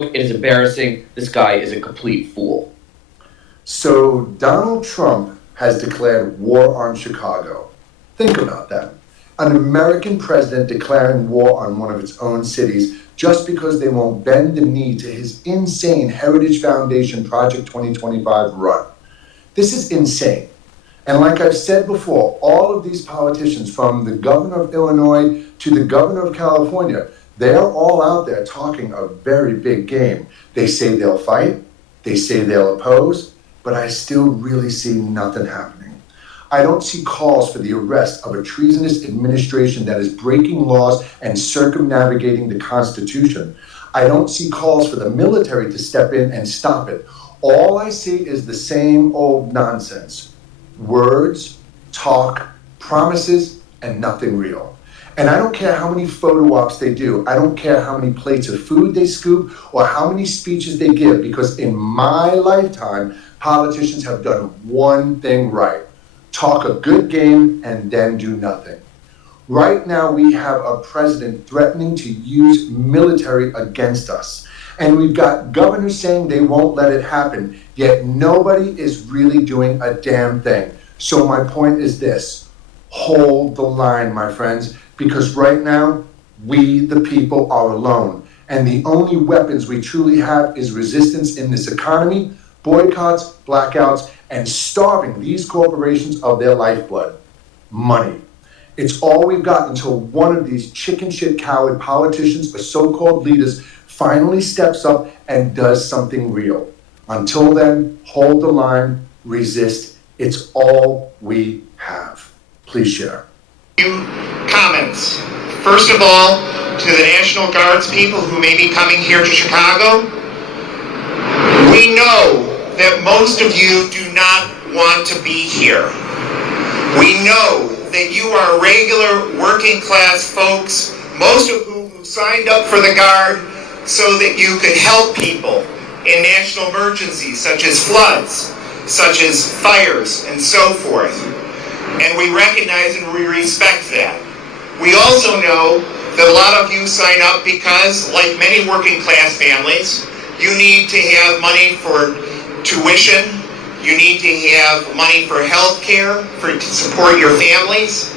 It is embarrassing. This guy is a complete fool. So Donald Trump has declared war on Chicago. Think about that. An American president declaring war on one of its own cities just because they won't bend the knee to his insane Heritage Foundation Project 2025 run. This is insane. And like I've said before, all of these politicians, from the governor of Illinois to the governor of California, they are all out there talking a very big game. They say they'll fight, they say they'll oppose, but I still really see nothing happening. I don't see calls for the arrest of a treasonous administration that is breaking laws and circumnavigating the Constitution. I don't see calls for the military to step in and stop it. All I see is the same old nonsense. Words, talk, promises, and nothing real. And I don't care how many photo ops they do. I don't care how many plates of food they scoop or how many speeches they give, because in my lifetime, politicians have done one thing right: talk a good game and then do nothing. Right now, we have a president threatening to use military against us. And we've got governors saying they won't let it happen, yet nobody is really doing a damn thing. So my point is this: hold the line, my friends, because right now, we, the people, are alone. And the only weapons we truly have is resistance in this economy, boycotts, blackouts, and starving these corporations of their lifeblood: money. It's all we've got until one of these chicken shit coward politicians or so-called leaders finally steps up and does something real. Until then, hold the line, resist. It's all we have. Please share. Comments. First of all, to the National Guards people who may be coming here to Chicago, we know that most of you do not want to be here. We know that you are regular working class folks, most of whom signed up for the Guard so that you could help people in national emergencies such as floods, such as fires, and so forth. And we recognize and we respect that. We also know that a lot of you sign up because, like many working class families, you need to have money for tuition, you need to have money for health care, to support your families.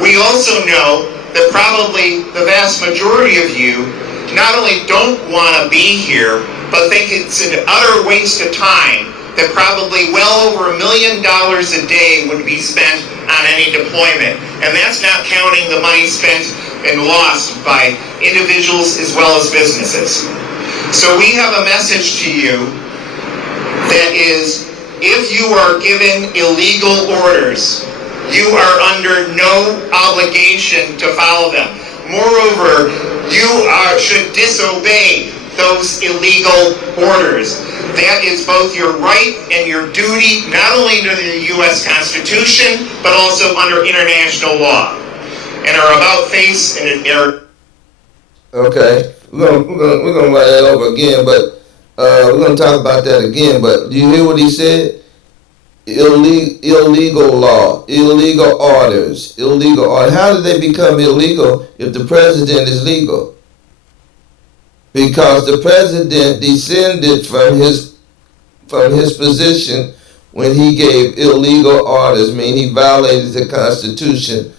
We also know that probably the vast majority of you not only don't want to be here, but think it's an utter waste of time, that probably well over $1 million a day would be spent on any deployment. And that's not counting the money spent and lost by individuals as well as businesses. So we have a message to you that is, if you are given illegal orders, you are under no obligation to follow them. Moreover, you should disobey those illegal orders. That is both your right and your duty, not only under the U.S. Constitution, but also under international law. And our about face and our... Okay, we're gonna write that over again, but we're gonna talk about that again. But do you hear what he said? Illegal law, illegal orders, illegal order. How did they become illegal if the president is legal? Because the president descended from his position when he gave illegal orders. I mean, he violated the Constitution,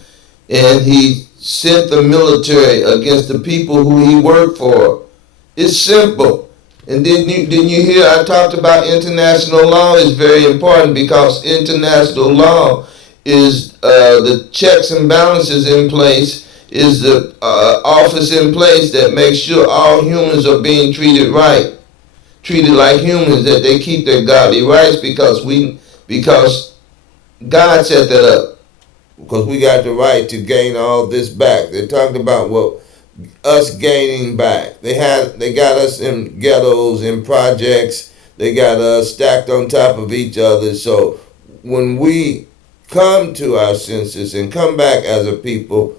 and he sent the military against the people who he worked for. It's simple. And didn't you hear I talked about international law is very important, because international law is the checks and balances in place, is the office in place that makes sure all humans are being treated right, treated like humans, that they keep their godly rights, because God set that up. Because we got the right to gain all this back. They're talking about us gaining back. They got us in ghettos, in projects. They got us stacked on top of each other. So when we come to our senses and come back as a people,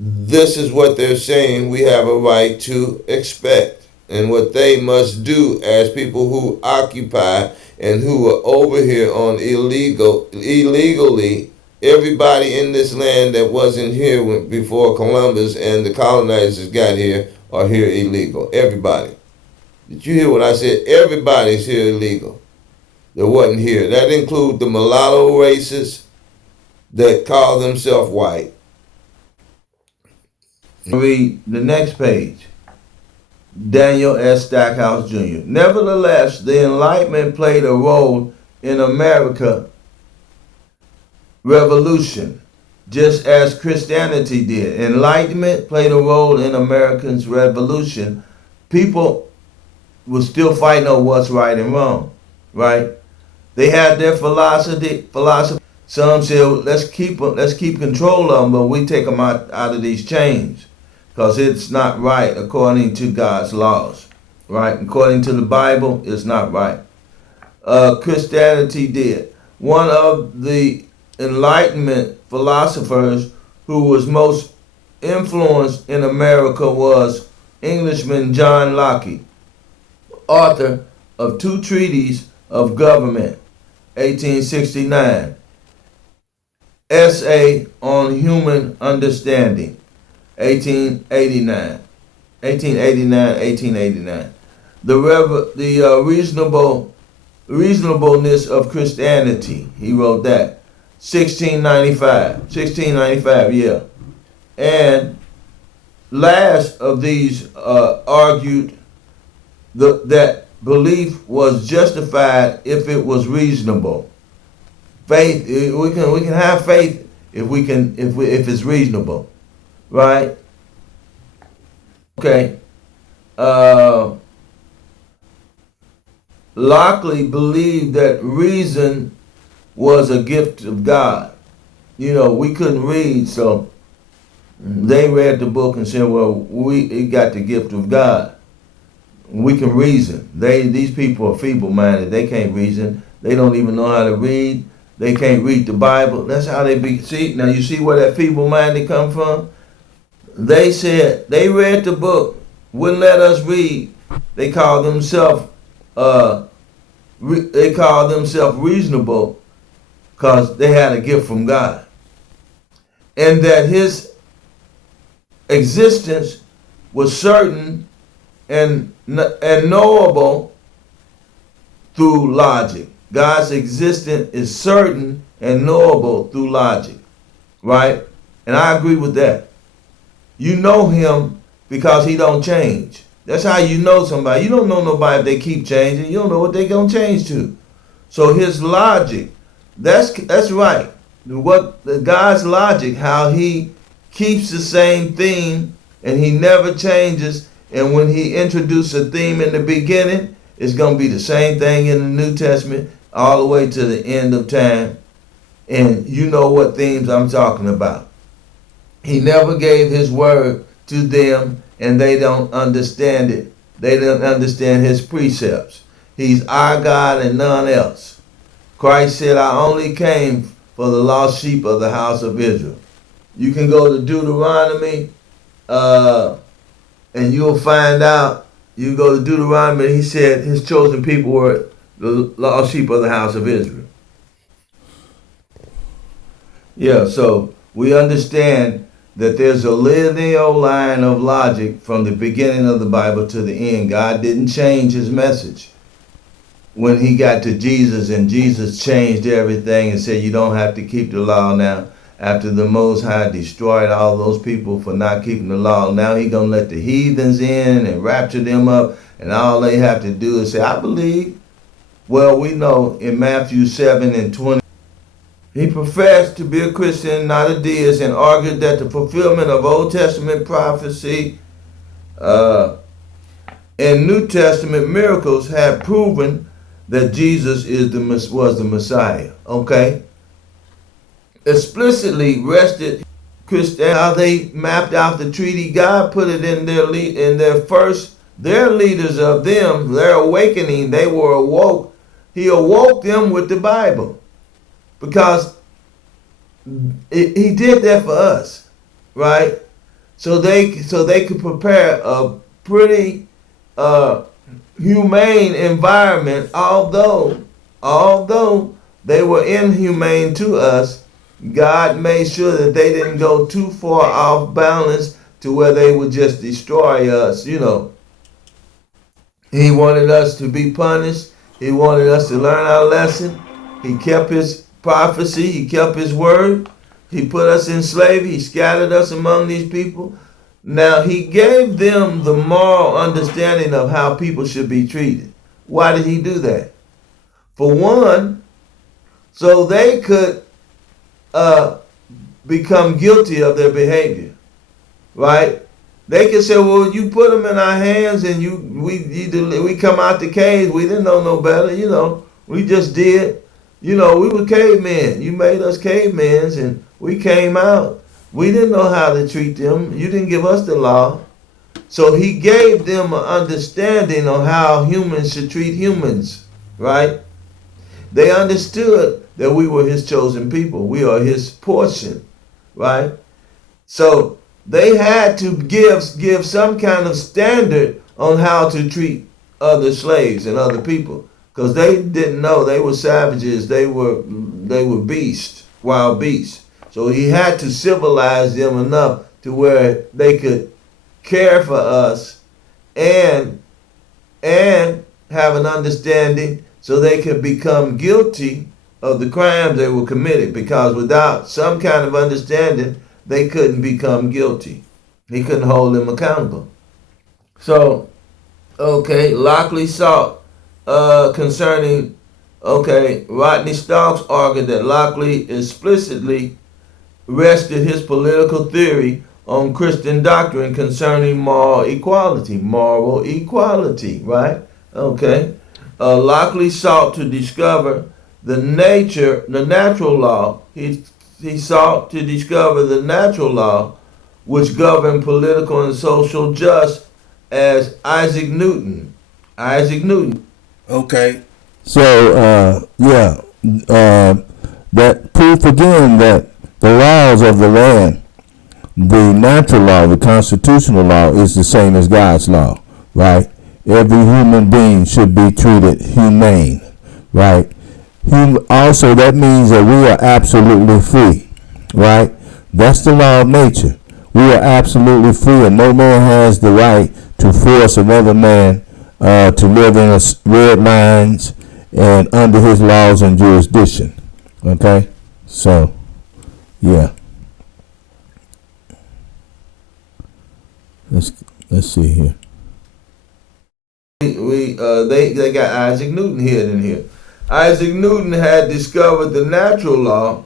this is what they're saying we have a right to expect, and what they must do as people who occupy and who are over here on illegally. Everybody in this land that wasn't here before Columbus and the colonizers got here are here illegal. Everybody. Did you hear what I said? Everybody's here illegal that wasn't here. That includes the mulatto races that call themselves white. Read the next page. Daniel S. Stackhouse Jr. Nevertheless, the Enlightenment played a role in America Revolution, just as Christianity did. Enlightenment played a role in Americans' revolution. People were still fighting over what's right and wrong, right? They had their philosophy. Some said, let's keep control of them, but we take them out of these chains, because it's not right according to God's laws, right? According to the Bible, it's not right. Christianity did. One of the Enlightenment philosophers who was most influenced in America was Englishman John Locke, author of 2 treatises of government, 1869, Essay on Human Understanding, 1889. The reasonableness of Christianity, he wrote that. 1695, yeah. And last of these argued that belief was justified if it was reasonable. Faith, we can have faith if it's reasonable, right? Okay. Lockley believed that reason was a gift of God. You know, we couldn't read, so they read the book and said, well, we got the gift of God. We can reason. These people are feeble-minded. They can't reason. They don't even know how to read. They can't read the Bible. That's how they be. See, now you see where that feeble-minded come from? They said, they read the book, wouldn't let us read. They called themselves reasonable because they had a gift from God. And that his existence was certain and knowable through logic. God's existence is certain and knowable through logic, right? And I agree with that. You know him because he don't change. That's how you know somebody. You don't know nobody if they keep changing. You don't know what they gonna change to. So his logic, that's right. God's logic, how he keeps the same theme and he never changes. And when he introduced a theme in the beginning, it's going to be the same thing in the New Testament all the way to the end of time. And you know what themes I'm talking about. He never gave his word to them and they don't understand it. They don't understand his precepts. He's our God and none else. Christ said, I only came for the lost sheep of the house of Israel. You can go to Deuteronomy and you'll find out. You go to Deuteronomy, he said his chosen people were the lost sheep of the house of Israel. Yeah, so we understand that there's a linear line of logic from the beginning of the Bible to the end. God didn't change his message when he got to Jesus, and Jesus changed everything and said you don't have to keep the law now. After the Most High destroyed all those people for not keeping the law, now he gonna let the heathens in and rapture them up, and all they have to do is say, I believe. Well, we know in Matthew 7:20, he professed to be a Christian, not a deist, and argued that the fulfillment of Old Testament prophecy and New Testament miracles had proven that Jesus was the Messiah. Okay? Explicitly rested Christian, how they mapped out the treaty. God put it in their leaders of them, their awakening. They were awoke. He awoke them with the Bible because he did that for us, right? So they could prepare a pretty humane environment, although they were inhumane to us. God made sure that they didn't go too far off balance to where they would just destroy us, you know. He wanted us to be punished. He wanted us to learn our lesson. He kept his prophecy. He kept his word. He put us in slavery. He scattered us among these people. Now, he gave them the moral understanding of how people should be treated. Why did he do that? For one, so they could become guilty of their behavior, right? They could say, "Well, you put them in our hands, and we come out the cave. We didn't know no better, We just did, we were cavemen. You made us cavemen, and we came out. We didn't know how to treat them. You didn't give us the law." So he gave them an understanding on how humans should treat humans, right? They understood that we were his chosen people. We are his portion, right? So they had to give some kind of standard on how to treat other slaves and other people, because they didn't know. They were savages. They were beasts, wild beasts. So he had to civilize them enough to where they could care for us and have an understanding, so they could become guilty of the crimes they were committed, because without some kind of understanding, they couldn't become guilty. He couldn't hold them accountable. So, Lockley Salt, concerning, Rodney Starks argued that Lockley explicitly rested his political theory on Christian doctrine concerning moral equality, right? Lockley sought to discover the natural law. He sought to discover the natural law which governed political and social justice as Isaac Newton. Okay. So, that proof again that the laws of the land, the natural law, the constitutional law, is the same as God's law, right? Every human being should be treated humane, right? Also, that means that we are absolutely free, right? That's the law of nature. We are absolutely free, and no man has the right to force another man to live in red lines and under his laws and jurisdiction. Okay? So, yeah. Let's see here. They got Isaac Newton here. Isaac Newton had discovered the natural law,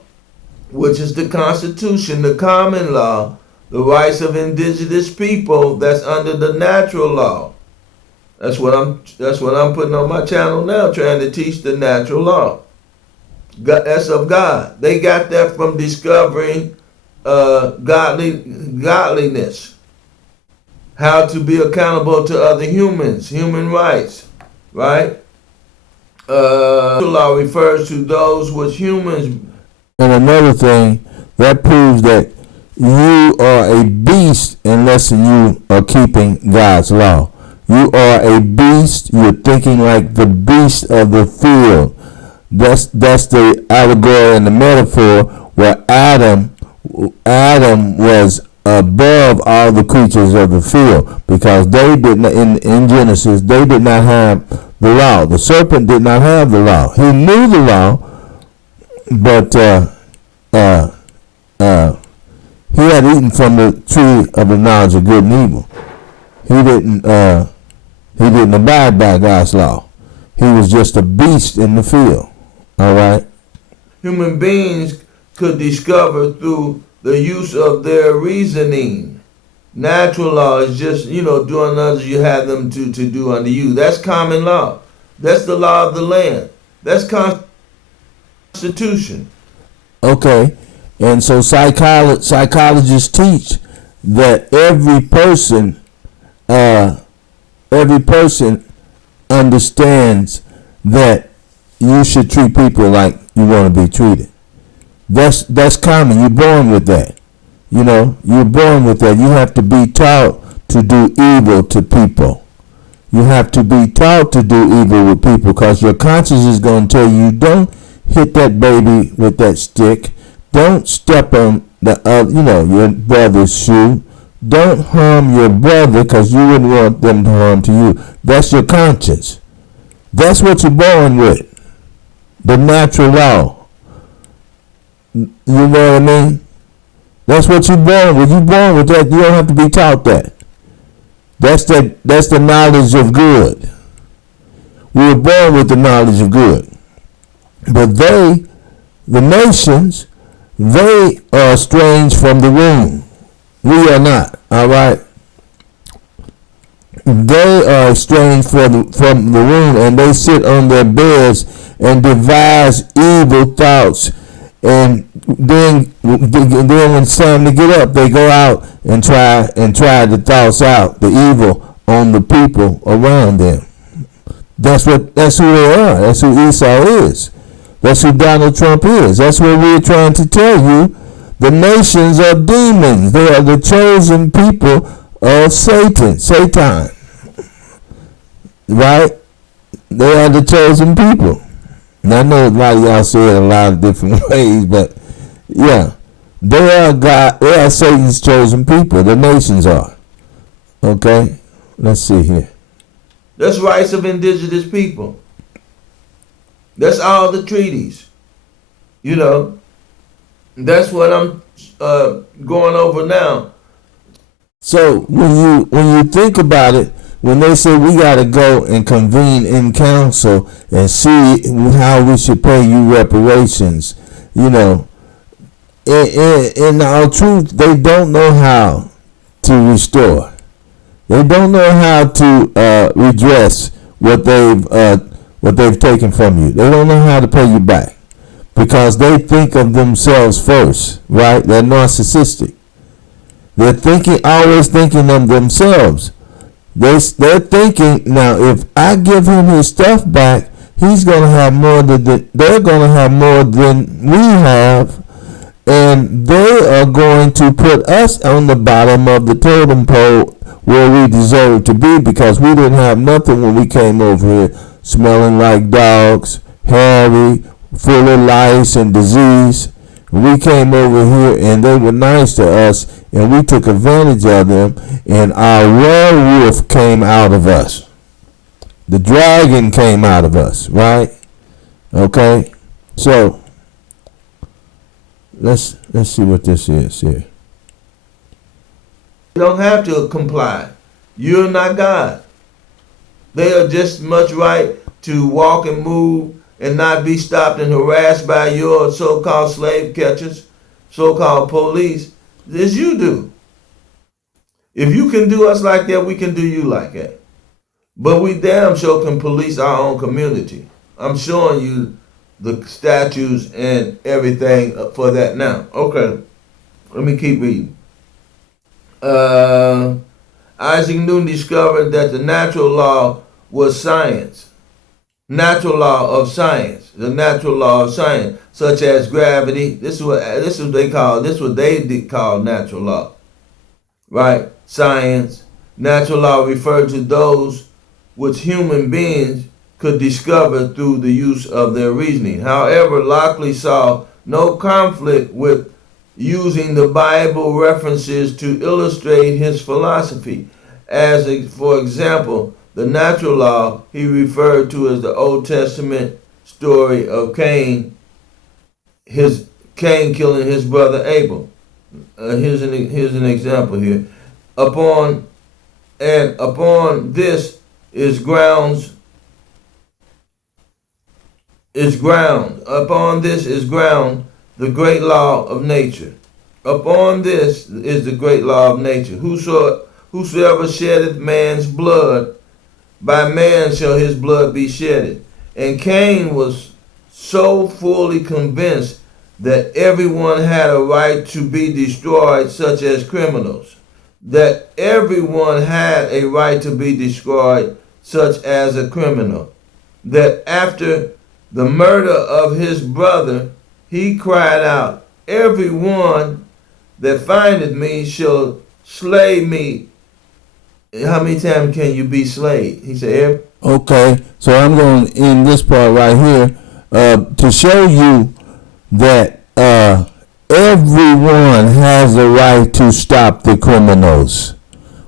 which is the Constitution, the common law, the rights of indigenous people that's under the natural law. That's what I'm putting on my channel now, trying to teach the natural law. That's of God. They got that from discovering godliness, how to be accountable to other humans, human rights, right? Law refers to those which humans. And another thing, that proves that you are a beast unless you are keeping God's law. You are a beast. You're thinking like the beast of the field. That's the allegory and the metaphor where Adam was above all the creatures of the field, because they did not, in Genesis, they did not have the law. The serpent did not have the law. He knew the law, but he had eaten from the tree of the knowledge of good and evil. He didn't abide by God's law. He was just a beast in the field. All right. Human beings could discover through the use of their reasoning. Natural law is just, doing unto you have them to do unto you. That's common law. That's the law of the land. That's Constitution. Okay. And so psychologists teach that every person understands that you should treat people like you want to be treated. That's common. You're born with that. You're born with that. You have to be taught to do evil to people. You have to be taught to do evil with people, because your conscience is going to tell you, don't hit that baby with that stick. Don't step on your brother's shoe. don't harm your brother because you wouldn't want them to harm to you. That's your conscience. That's what you're born with. The natural law. You know what I mean? That's what you're born with. You're born with that. You don't have to be taught that. That's the knowledge of good. We were born with the knowledge of good. But they, the nations, they are estranged from the womb. We are not, all right? They are estranged from the womb, and they sit on their beds and devise evil thoughts. And then when it's time to get up, they go out and try the thoughts out, the evil on the people around them. That's who they are. That's who Esau is. That's who Donald Trump is. That's what we're trying to tell you. The nations are demons. They are the chosen people of Satan. Right? They are the chosen people. And I know a lot of y'all say it a lot of different ways, but yeah. They are Satan's chosen people. The nations are. Okay? Let's see here. That's rights of indigenous people. That's all the treaties. You know, that's what I'm going over now. So when you think about it, when they say we got to go and convene in council and see how we should pay you reparations, you know, in our truth, they don't know how to restore. They don't know how to redress what they've taken from you. They don't know how to pay you back because they think of themselves first, right? They're narcissistic. They're always thinking of themselves. They're thinking, now if I give him his stuff back, he's going to have more than they're going to have more than we have, and they are going to put us on the bottom of the totem pole where we deserve to be because we didn't have nothing when we came over here, smelling like dogs, hairy, full of lice and disease. We came over here and they were nice to us and we took advantage of them, and our werewolf came out of us. The dragon came out of us, right? Okay? So let's see what this is here. You don't have to comply. You're not God. They are just as much right to walk and move and not be stopped and harassed by your so-called slave catchers, so-called police, as you do. If you can do us like that, we can do you like that. But we damn sure can police our own community. I'm showing you the statutes and everything for that now. Okay, let me keep reading. Isaac Newton discovered that the natural law was science. Natural law of science. The natural law of science, such as gravity. This is what they call natural law. Right? Science. Natural law referred to those which human beings could discover through the use of their reasoning. However, Locke saw no conflict with using the Bible references to illustrate his philosophy. For example, the natural law he referred to as the Old Testament story of Cain killing his brother Abel. Here's an example here. Upon this is ground. Upon this is ground the great law of nature. Upon this is the great law of nature. Whosoever sheddeth man's blood, by man shall his blood be shedded. And Cain was so fully convinced that everyone had a right to be destroyed, such as criminals. That everyone had a right to be destroyed, such as a criminal. That after the murder of his brother, he cried out, everyone that findeth me shall slay me. How many times can you be slayed? He said, okay, so I'm going to end this part right here to show you that everyone has the right to stop the criminals.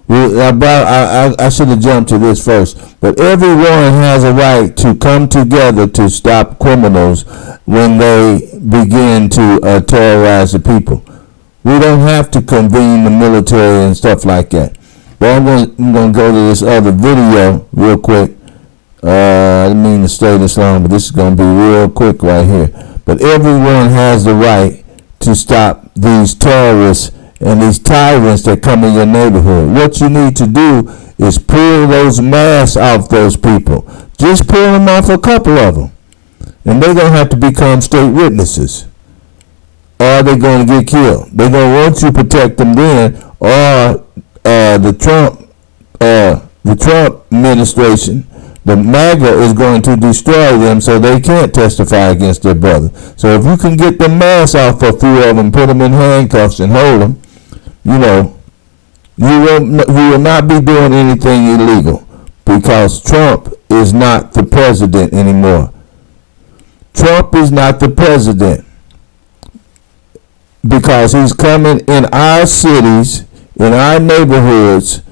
I should have jumped to this first, but everyone has a right to come together to stop criminals when they begin to terrorize the people. We don't have to convene the military and stuff like that. But I'm going to go to this other video real quick. I didn't mean to stay this long, but this is going to be real quick right here. But everyone has the right to stop these terrorists and these tyrants that come in your neighborhood. What you need to do is pull those masks off those people. Just pull them off, a couple of them. And they're going to have to become state witnesses. Or they're going to get killed. They're going to want you to protect them then, or the Trump administration, the MAGA, is going to destroy them so they can't testify against their brother. So if you can get the masks off a few of them, put them in handcuffs and hold them, you will not be doing anything illegal, because Trump is not the president anymore. Trump is not the president because he's coming in our cities, in our neighborhoods,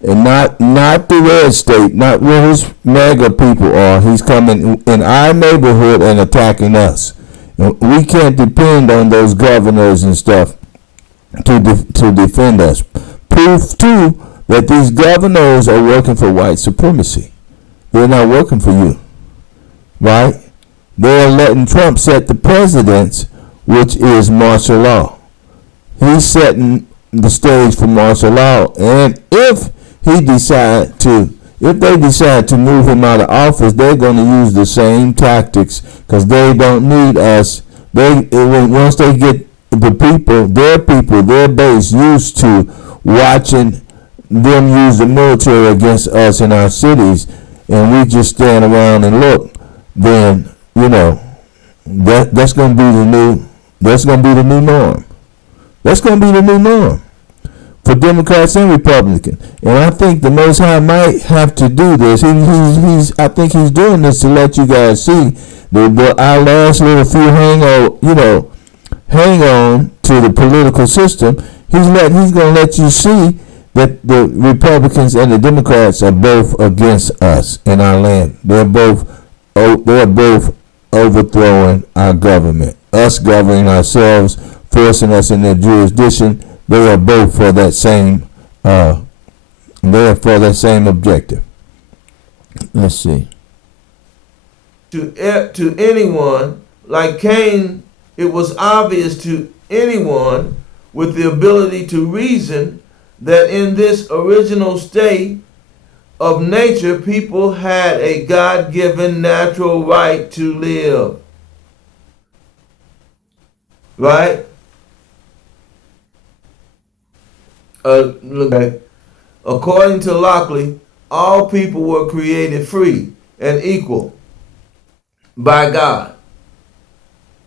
and not the red state, not where his MAGA people are. He's coming in our neighborhood and attacking us. We can't depend on those governors and stuff to defend us. Proof too that these governors are working for white supremacy. They're not working for you, right? They're letting Trump set the precedence, which is martial law. He's setting the stage for martial law, and if they decide to move him out of office, they're going to use the same tactics, because they don't need us. Once they get their base used to watching them use the military against us in our cities, and we just stand around and look, then that's going to be the new norm. That's going to be the new norm for Democrats and Republicans. And I think the Most High might have to do this. I think he's doing this to let you guys see our last little few hang on to the political system. He's going to let you see that the Republicans and the Democrats are both against us in our land. They're both overthrowing our government, us governing ourselves, forcing us in their jurisdiction. They are both for that same. They're for that same objective. Let's see. To anyone like Cain, it was obvious to anyone with the ability to reason that in this original state of nature, people had a God-given natural right to live. Right? According to Lockley, all people were created free and equal by God.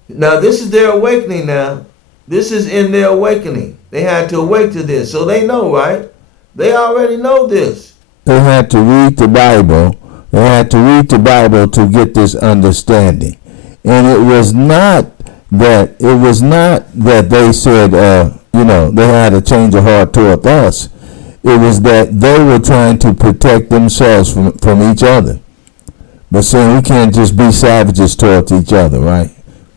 Now, this is their awakening now. This is in their awakening. They had to awake to this. So they know, right? They already know this. They had to read the Bible. They had to read the Bible to get this understanding. And it was not that they said, they had a change of heart toward us. It was that they were trying to protect themselves from each other. But saying we can't just be savages towards each other, right?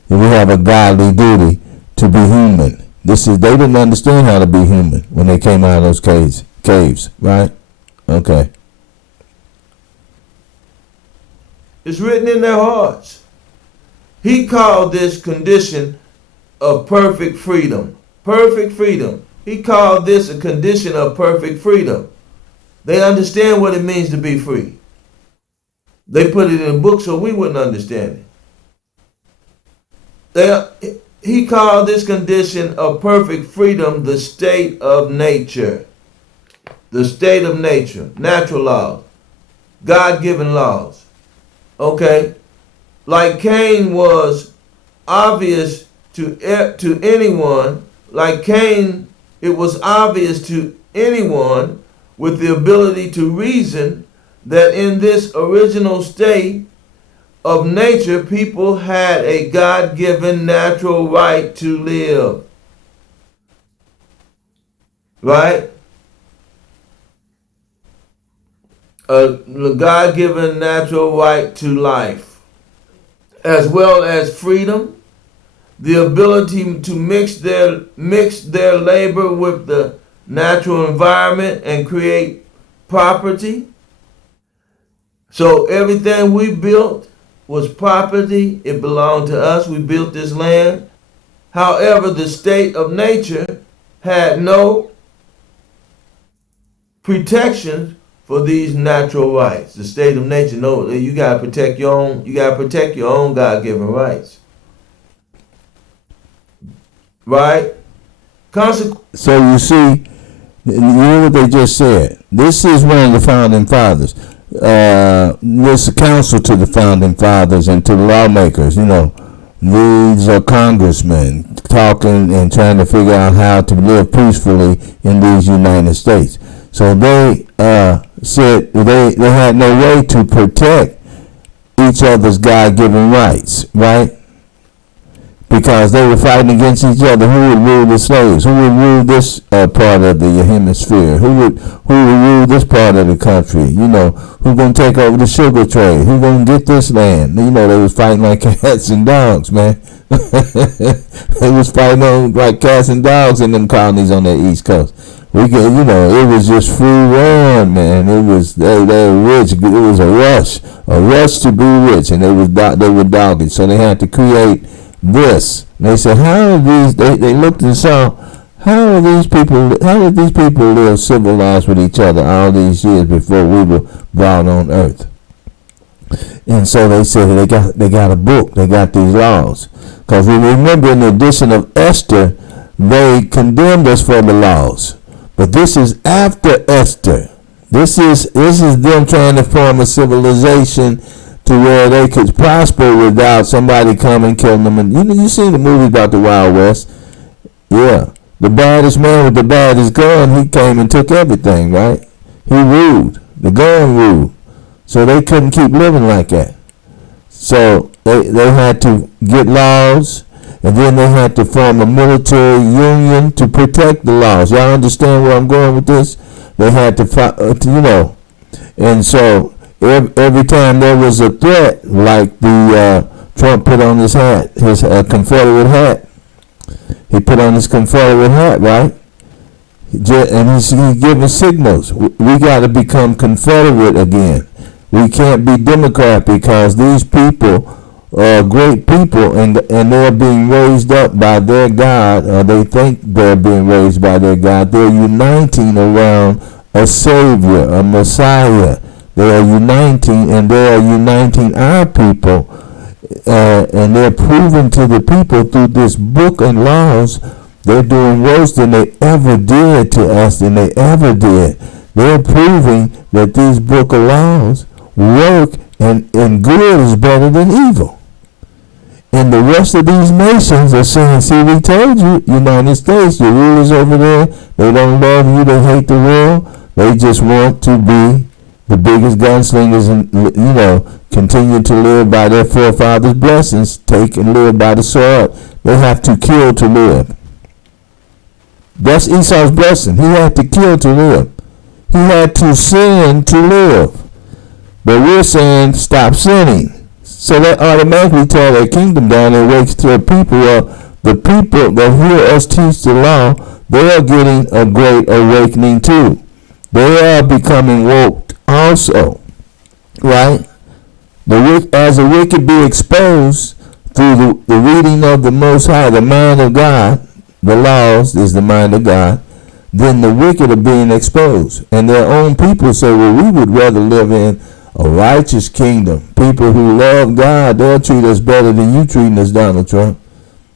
We have a godly duty to be human. They didn't understand how to be human when they came out of those caves, right? Okay. It's written in their hearts. He called this condition of perfect freedom. Perfect freedom. He called this a condition of perfect freedom. They understand what it means to be free. They put it in a book so we wouldn't understand it. He called this condition of perfect freedom the state of nature. The state of nature. Natural laws. God-given laws. Okay? Like Cain was obvious to anyone, like Cain, it was obvious to anyone with the ability to reason that in this original state of nature, people had a God-given natural right to live. right? A God-given natural right to life, as well as freedom, the ability to mix their labor with the natural environment and create property. So everything we built was property. It belonged to us. We built this land. However, the state of nature had no protections for these natural rights. The state of nature, no, you gotta protect your own. You gotta protect your own God-given rights, right? So you see, you hear what they just said. This is one of the founding fathers. This is counsel to the founding fathers and to the lawmakers. You know, these are congressmen talking and trying to figure out how to live peacefully in these United States. So they said they had no way to protect each other's God-given rights, right? Because they were fighting against each other. Who would rule the slaves? Who would rule this part of the hemisphere? Who would rule this part of the country? You know, who's gonna take over the sugar trade? Who's gonna get this land? You know, they was fighting like cats and dogs, man. They was fighting like cats and dogs in them colonies on the East Coast. You know, it was just free run, man. It was they were rich. It was a rush to be rich, and they were dogged. So they had to create this. They said, how are these? They looked and saw, how did these people live civilized with each other all these years before we were brought on earth? And so they said they got a book. They got these laws. Because we remember in the edition of Esther, they condemned us for the laws. But this is after Esther. This is them trying to form a civilization to where they could prosper without somebody coming and killing them. And you seen the movie about the Wild West. Yeah. The baddest man with the baddest gun, he came and took everything, right? He ruled. The gun ruled. So they couldn't keep living like that. So they had to get laws, and then they had to form a military union to protect the laws. Y'all understand where I'm going with this? They had to fight, and so every time there was a threat, like the Trump put on his hat, his Confederate hat. He put on his Confederate hat, right? And he's giving signals. We got to become Confederate again. We can't be Democrat because these people are great people, and they're being raised up by their God, or they think they're being raised by their God. They're uniting around a Savior, a Messiah. They are uniting, and they are uniting our people, and they're proving to the people through this book and laws they're doing worse than they ever did to us, than they ever did. They're proving that these book of laws work, and good is better than evil. And the rest of these nations are saying, see, we told you, United States, your rulers over there, they don't love you, they hate the world, they just want to be the biggest gunslingers and, continue to live by their forefathers' blessings, take and live by the sword. They have to kill to live. That's Esau's blessing. He had to kill to live. He had to sin to live. But we're saying stop sinning. So that automatically tear their kingdom down and wakes to the people up. The people that hear us teach the law, they are getting a great awakening too. They are becoming woke also. Right? As the wicked be exposed through the reading of the Most High, the mind of God, the laws is the mind of God, then the wicked are being exposed. And their own people say, well, we would rather live in a righteous kingdom. People who love God, they'll treat us better than you treating us, Donald Trump.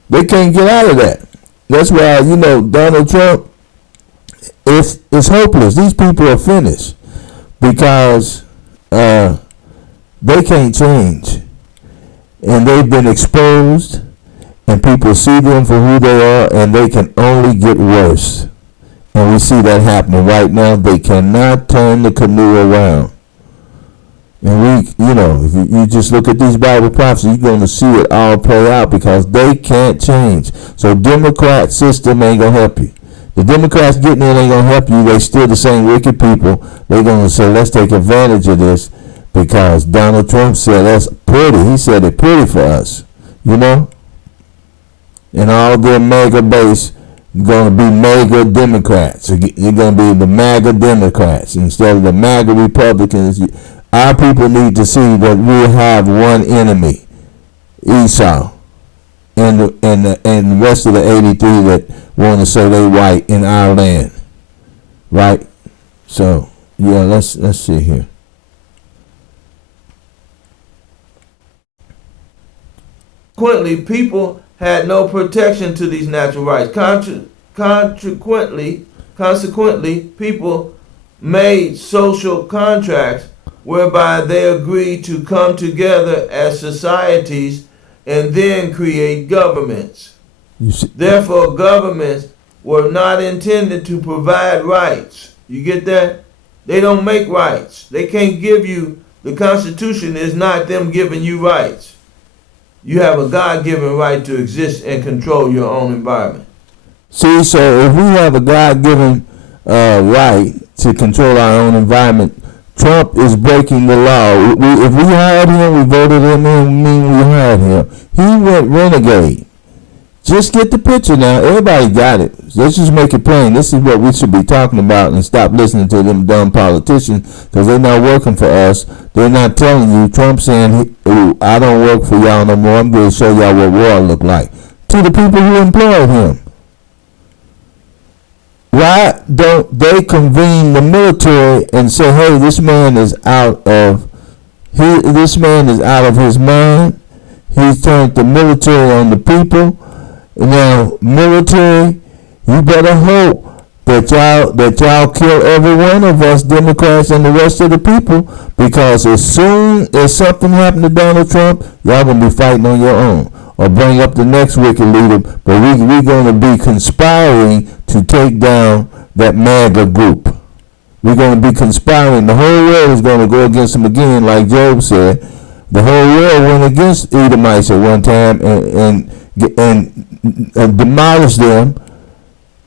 They can't get out of that. That's why, Donald Trump, it's hopeless. These people are finished because they can't change. And they've been exposed, and people see them for who they are, and they can only get worse. And we see that happening right now. They cannot turn the canoe around. And if you just look at these Bible prophecies, you're going to see it all play out because they can't change. So Democrat system ain't going to help you. The Democrats getting in ain't gonna help you. They still the same wicked people. They're gonna say, let's take advantage of this because Donald Trump said that's pretty. He said it pretty for us, you know. And all their MAGA base gonna be MAGA Democrats. They're gonna be the MAGA Democrats instead of the MAGA Republicans. Our people need to see that we have one enemy, Esau, and the rest of the 83 that want to say they white in our land, right? So yeah, let's see here. Consequently, people had no protection to these natural rights. Consequently, people made social contracts whereby they agreed to come together as societies and then create governments. Therefore, governments were not intended to provide rights. You get that? They don't make rights. They can't give you, the Constitution is not them giving you rights. You have a God-given right to exist and control your own environment. See, so if we have a God-given right to control our own environment, Trump is breaking the law. If we hired him, we voted him in, we hired him. He went renegade. Just get the picture now. Everybody got it. Let's just make it plain. This is what we should be talking about and stop listening to them dumb politicians because they're not working for us. They're not telling you. Trump saying, I don't work for y'all no more. I'm going to show y'all what war look like. To the people who employed him. Why don't they convene the military and say, hey, this man is out of his mind. He's turned the military on the people. Now, military, you better hope that y'all kill every one of us Democrats and the rest of the people, because as soon as something happened to Donald Trump, y'all gonna be fighting on your own or bring up the next wicked leader. But we're gonna be conspiring to take down that MAGA group. We're gonna be conspiring. The whole world is gonna go against them again, like Job said. The whole world went against Edomites at one time and demolished them,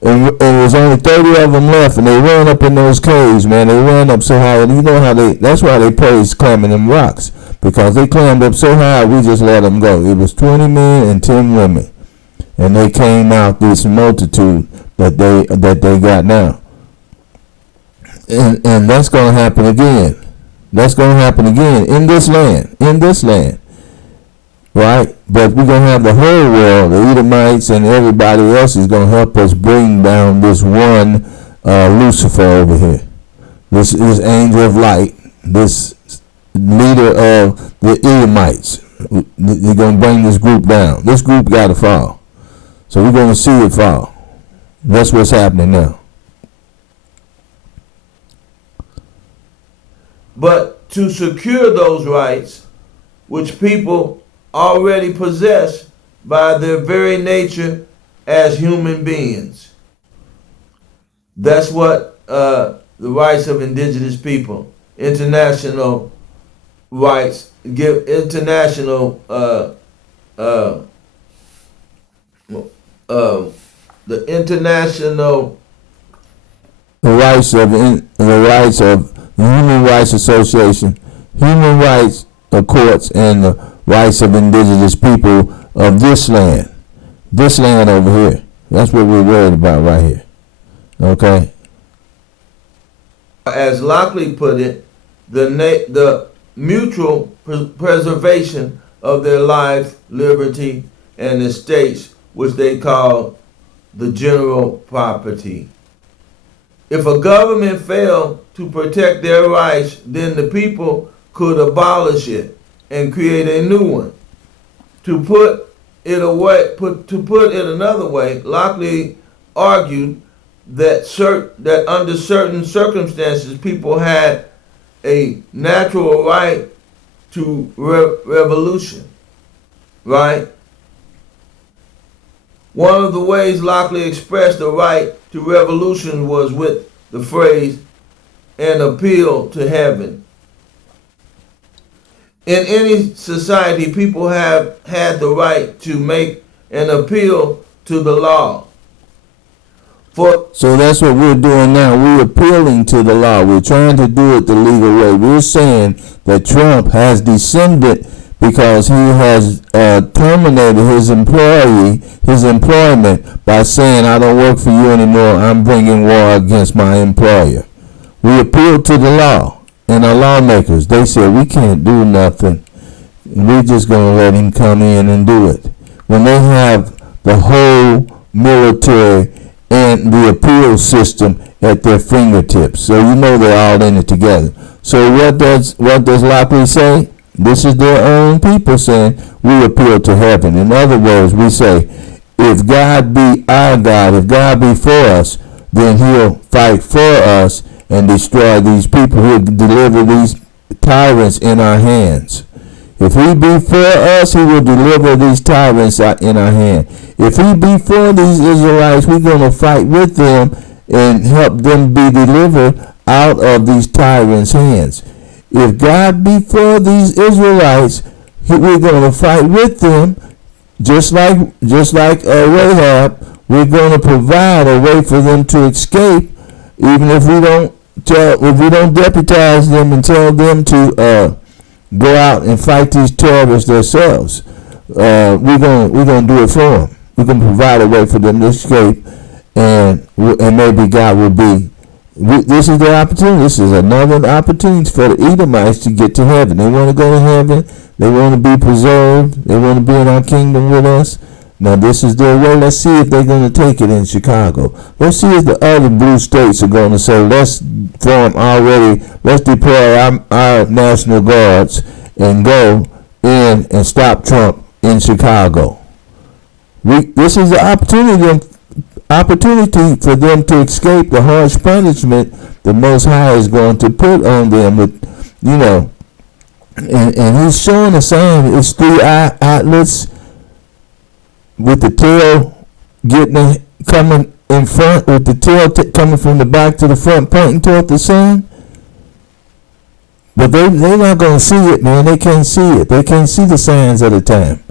and there was only 30 of them left, and they ran up in those caves, man. They ran up so high, and you know how that's why they praised climbing them rocks, because they climbed up so high, we just let them go. It was 20 men and 10 women, and they came out this multitude that they got now. And that's going to happen again. That's going to happen again in this land. Right? But we're going to have the whole world, the Edomites and everybody else is going to help us bring down this one Lucifer over here. This angel of light, this leader of the Edomites. They're going to bring this group down. This group got to fall. So we're going to see it fall. That's what's happening now. But to secure those rights, which people already possess by their very nature as human beings. That's what the rights of indigenous people, international rights, give international the international the rights of the Human Rights Association, Human Rights Courts, and the rights of indigenous people of this land over here. That's what we're worried about right here. Okay. As Lockley put it, the mutual preservation of their life, liberty, and estates, which they call the general property. If a government failed to protect their rights, then the people could abolish it and create a new one. To put it another way, Lockley argued that under certain circumstances, people had a natural right to revolution, right? One of the ways Lockley expressed the right to revolution was with the phrase, an appeal to heaven. In any society, people have had the right to make an appeal to the law. So that's what we're doing now. We're appealing to the law. We're trying to do it the legal way. We're saying that Trump has descended because he has terminated his employment by saying, I don't work for you anymore. I'm bringing war against my employer. We appeal to the law and our lawmakers. They said, we can't do nothing. We're just going to let him come in and do it. When they have the whole military and the appeal system at their fingertips. So you know they're all in it together. So what does Lockley say? This is their own people saying, we appeal to heaven. In other words, we say, if God be our God, if God be for us, then he'll fight for us and destroy these people. He'll deliver these tyrants in our hands. If he be for us, he will deliver these tyrants in our hand. If he be for these Israelites, we're going to fight with them and help them be delivered out of these tyrants' hands. If God be for these Israelites, we're going to fight with them, just like Rahab. We're going to provide a way for them to escape, even if we don't deputize them and tell them to go out and fight these terrorists themselves. We're gonna do it for them. We're gonna provide a way for them to escape, and maybe God will be. This is their opportunity. This is another opportunity for the Edomites to get to heaven. They want to go to heaven. They want to be preserved. They want to be in our kingdom with us. Now this is their way. Let's see if they're going to take it in Chicago. Let's see if the other blue states are going to say, let's deploy our National Guards and go in and stop Trump in Chicago. This is the opportunity for them to escape the harsh punishment the Most High is going to put on them. And he's showing a sign. It's 3 outlets with the tail coming in front, with the tail coming from the back to the front, pointing toward the sun. But they're not going to see it, man. They can't see it. They can't see the signs at a time.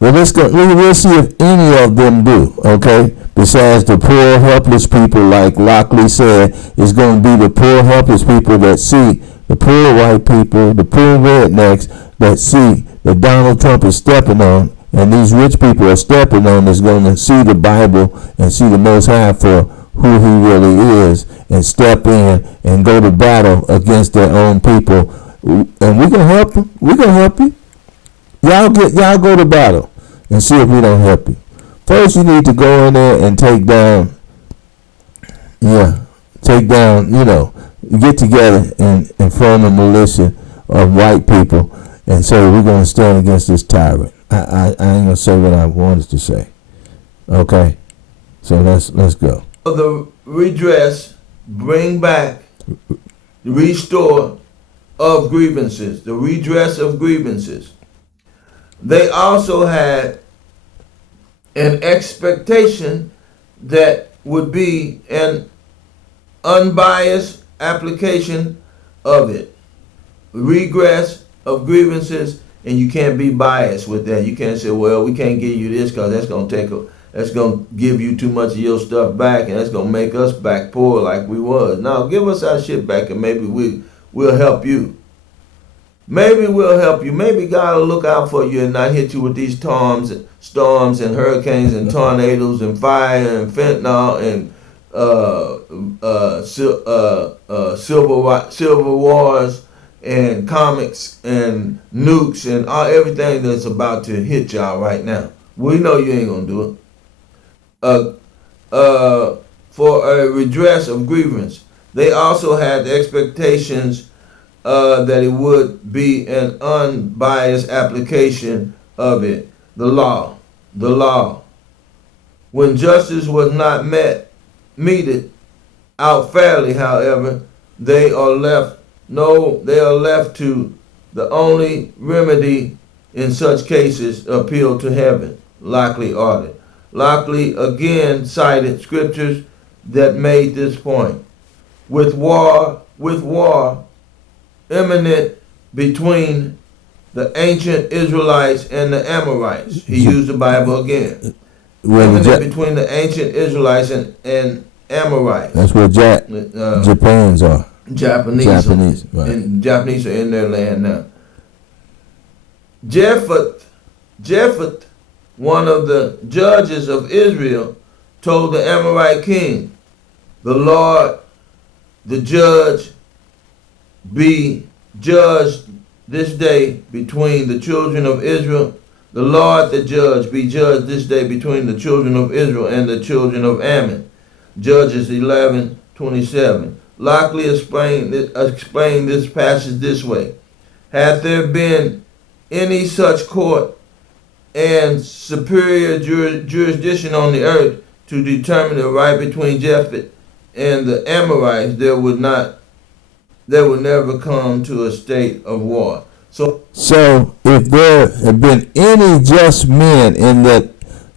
But we'll see if any of them do, okay? Besides the poor, helpless people, like Lockley said, it's going to be the poor, helpless people that see, the poor white people, the poor rednecks that see that Donald Trump is stepping on, and these rich people are stepping on, is going to see the Bible and see the Most High for who he really is and step in and go to battle against their own people. And we're going to help them. We're going to help you. Y'all go to battle and see if we don't help you. First, you need to go in there and take down, get together and form a militia of white people and say, we're going to stand against this tyrant. I ain't going to say what I wanted to say. Okay? So let's go. The redress, bring back, restore of grievances, the redress of grievances. They also had an expectation that would be an unbiased application of it. Regress of grievances, and you can't be biased with that. You can't say, well, we can't give you this because that's going to give you too much of your stuff back, and that's going to make us back poor like we was. No, give us our shit back, and maybe we'll help you. Maybe we'll help you. Maybe God will look out for you and not hit you with these storms and hurricanes and tornadoes and fire and fentanyl and civil wars and comics and nukes and everything that's about to hit y'all right now. We know you ain't gonna do it. For a redress of grievance, they also had the expectations that it would be an unbiased application of it. The law. When justice was not meted out fairly, however, they are left to the only remedy in such cases, appeal to heaven. Lockley ordered. Lockley again cited scriptures that made this point. With war imminent between the ancient Israelites and the Amorites. He used the Bible again. between the ancient Israelites and Amorites. That's where Japans are. Japanese. Right. And Japanese are in their land now. Jephthah, one of the judges of Israel, told the Amorite king, "The Lord, the judge, be judged this day between the children of Israel. The Lord, the judge, be judged this day between the children of Israel and the children of Ammon." Judges 11:27. Lockley explained this passage this way: "Had there been any such court and superior jurisdiction on the earth to determine the right between Jephthah and the Amorites, there would never come to a state of war." So if there had been any just men in that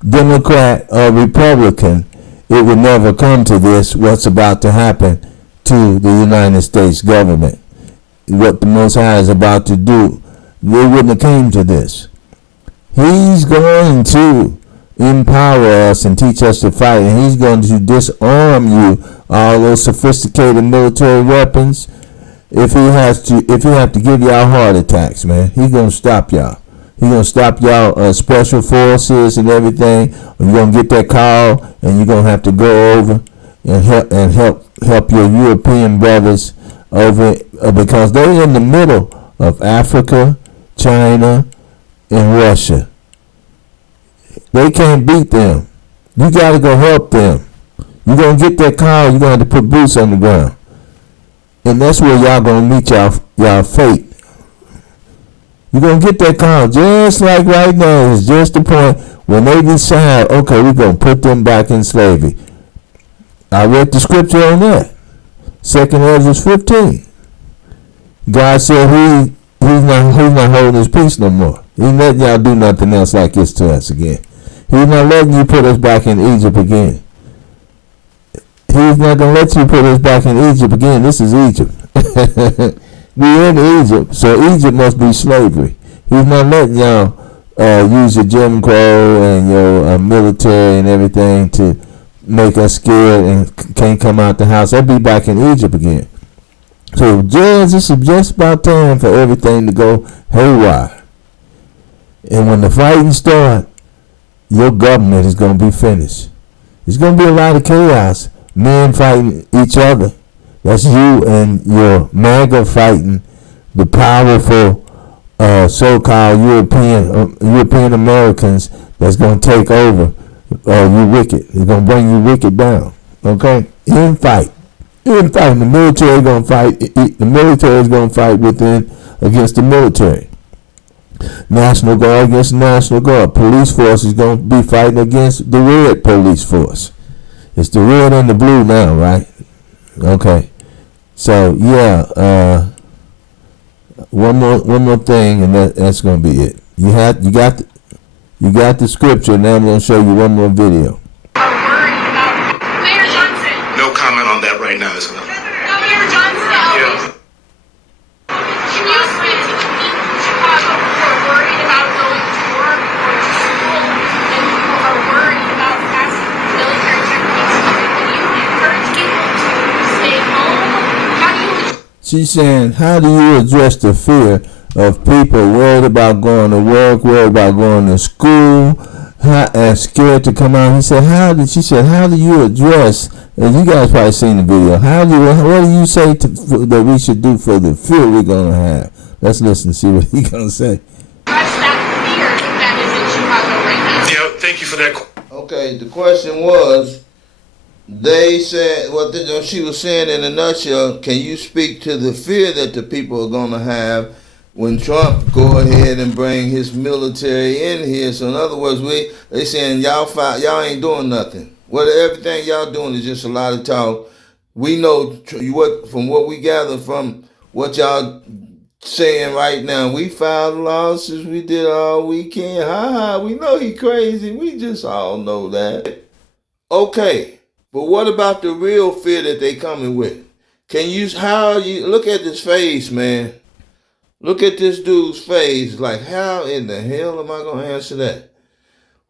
Democrat or Republican, it would never come to this, what's about to happen to the United States government. What the Most High is about to do, they wouldn't have came to this. He's going to empower us and teach us to fight, and he's going to disarm you all those sophisticated military weapons. If he have to give y'all heart attacks, man, he's gonna stop y'all. He's gonna stop y'all special forces and everything. You're gonna get that call, and you're gonna have to go over and help your European brothers over because they're in the middle of Africa, China, and Russia. They can't beat them. You gotta go help them. You're gonna get that call. You're gonna have to put boots on the ground. And that's where y'all gonna meet y'all fate. You're gonna get that call just like right now. It's just the point when they decide, okay, we're gonna put them back in slavery. I read the scripture on that. 2 Ezra 15. God said he's not holding his peace no more. He's letting y'all do nothing else like this to us again. He's not letting you put us back in Egypt again. He's not going to let you put us back in Egypt again. This is Egypt. We're in Egypt, so Egypt must be slavery. He's not letting y'all use your Jim Crow and your military and everything to make us scared and can't come out the house. They'll be back in Egypt again. So, Judge, this is just about time for everything to go haywire. And when the fighting starts, your government is going to be finished. There's going to be a lot of chaos. Men fighting each other. That's you and your MAGA fighting the powerful so-called European Americans that's going to take over you wicked. It's going to bring you wicked down. Okay? In fight. The military going to fight. The military is going to fight against the military. National Guard against National Guard. Police force is going to be fighting against the red police force. It's the red and the blue now, right? Okay. So yeah, one more thing, and that's gonna be it. You got the scripture. Now I'm gonna show you one more video. No comment on that right now, Isabel. Governor Johnson. Yeah. Can you speak to the people of Chicago who are worried about going to work or to school and who are worried about passing military techniques? Can you encourage people to stay home? How do you... She's saying, how do you address the fear of people worried about going to work, worried about going to school, and scared to come out? She said, how do you address, and you guys probably seen the video, what do you say that we should do for the fear we're going to have? Let's listen and see what he's going to say. Address that fear that is in Chicago right now. Yeah, thank you for that. Okay, the question was, they said, she was saying in a nutshell, can you speak to the fear that the people are going to have when Trump go ahead and bring his military in here? So in other words, they saying y'all ain't doing nothing. Everything y'all doing is just a lot of talk. We know from what we gather from what y'all saying right now. We filed lawsuits. We did all we can. We know he crazy. We just all know that. Okay. But what about the real fear that they coming with? How you look at this face, man? Look at this dude's face. Like, how in the hell am I going to answer that?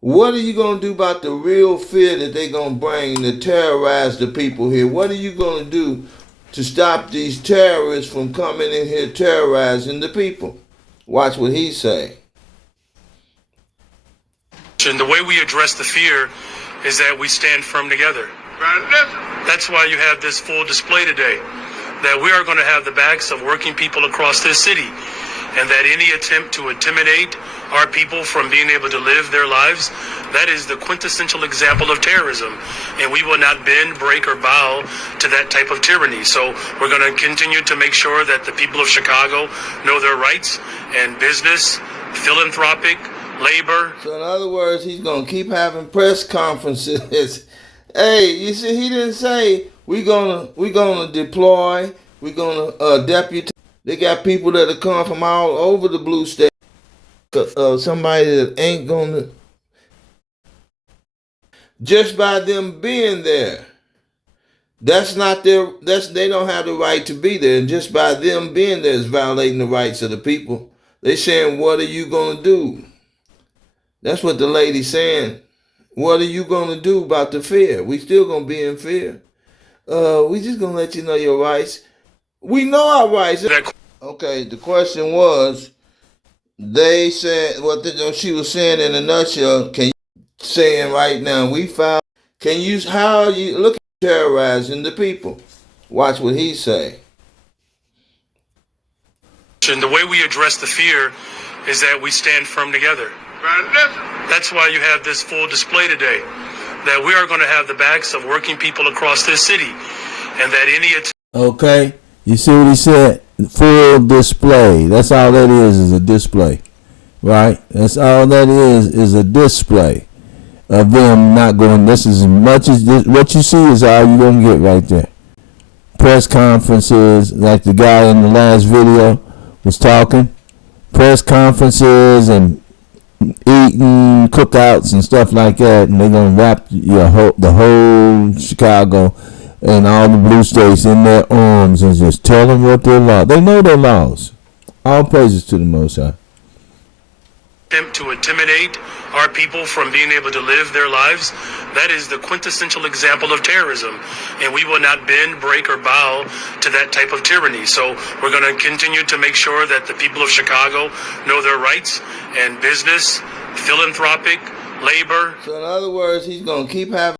What are you going to do about the real fear that they're going to bring to terrorize the people here? What are you going to do to stop these terrorists from coming in here terrorizing the people? Watch what he say. And the way we address the fear is that we stand firm together. That's why you have this full display today, that we are going to have the backs of working people across this city, and that any attempt to intimidate our people from being able to live their lives, that is the quintessential example of terrorism, and we will not bend, break, or bow to that type of tyranny. So we're going to continue to make sure that the people of Chicago know their rights and business, philanthropic, labor. So in other words, he's going to keep having press conferences. Hey, you see, he didn't say we're gonna deploy, we're gonna deputate. They got people that are coming from all over the blue state. Somebody that ain't gonna, just by them being there, that's not their, they don't have the right to be there, and just by them being there is violating the rights of the people. They saying, what are you gonna do? That's what the lady's saying. What are you gonna do about the fear? We still gonna be in fear. We just gonna let you know your rights. We know our rights. Okay, the question was, they said what she was saying in a nutshell. Can you saying right now? We found. Can you? How are you look at terrorizing the people? Watch what he say. And the way we address the fear is that we stand firm together. That's why you have this full display today, that we are going to have the backs of working people across this city, and that any Okay, you see what he said? Full display. That's all that is a display, right? That's all that is a display of them not going. This is as much as this, what you see is all you're gonna get right there. Press conferences, like the guy in the last video was talking. Press conferences and eating cookouts and stuff like that, and they're gonna wrap the whole Chicago and all the blue states in their arms and just tell them what their law. They know their laws. All praises to the Most High. attempt to intimidate our people from being able to live their lives, that is the quintessential example of terrorism, and we will not bend, break, or bow to that type of tyranny. So we're going to continue to make sure that the people of Chicago know their rights and business, philanthropic, labor. So in other words, he's going to keep having